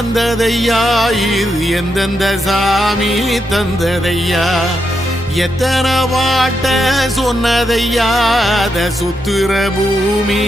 வந்ததையா இது எந்தெந்த சாமி தந்ததையா எத்தனை வாட்ட சொன்னதையா அத சுத்துற பூமி